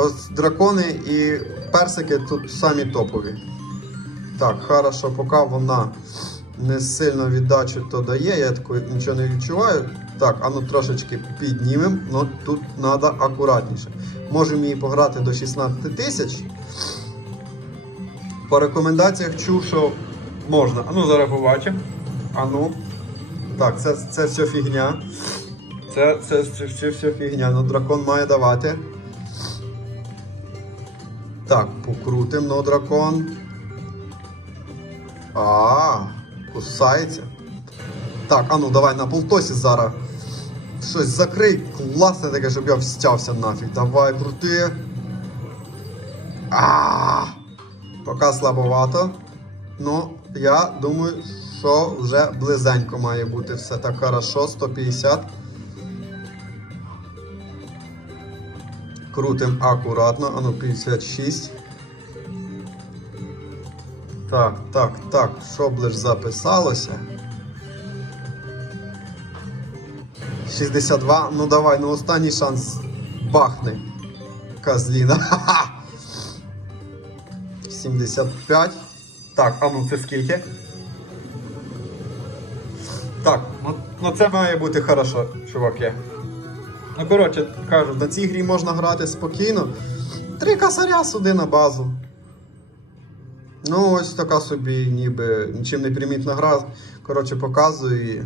Ось дракони і персики тут самі топові. Так, хорошо, поки вона не сильно віддачу то дає, я такої нічого не відчуваю. Так, а ну трошечки піднімемо, але тут треба акуратніше. Можемо її пограти до 16 тисяч. По рекомендаціях чув, що можна. А ну зараз побачимо. А ну. Так, це, це все фігня. Це, це, це, це все фігня. Ну дракон має давати. Так, покрутим, ну дракон. А, кусається. Так, а ну давай на полтосі зараз. Щось закрий. Класне таке, щоб я встявся нафіг. Давай, крути. А, поки слабовато. Ну, я думаю, що вже близенько має бути все так хорошо. 150. Крутим акуратно. Ану, 56. Так, так, так, щоб лиш записалося. 62. Ну давай, ну останній шанс. Бахни. Козліна. Ха-ха. 75. Так, а ну це скільки? Так, ну, ну це має бути хорошо, чуваки. Ну, коротше, кажу, на цій грі можна грати спокійно. Три косаря сюди на базу. Ну, ось така собі, ніби нічим не примітна гра. Коротше, показую її.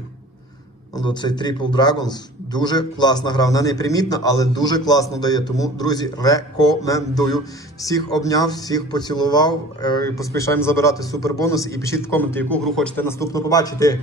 Ну, цей Triple Dragons дуже класна гра. Вона не примітна, але дуже класно дає. Тому, друзі, рекомендую. Всіх обняв, всіх поцілував. Е, Поспішаємо забирати супербонус. І пишіть в коменти, яку гру хочете наступно побачити.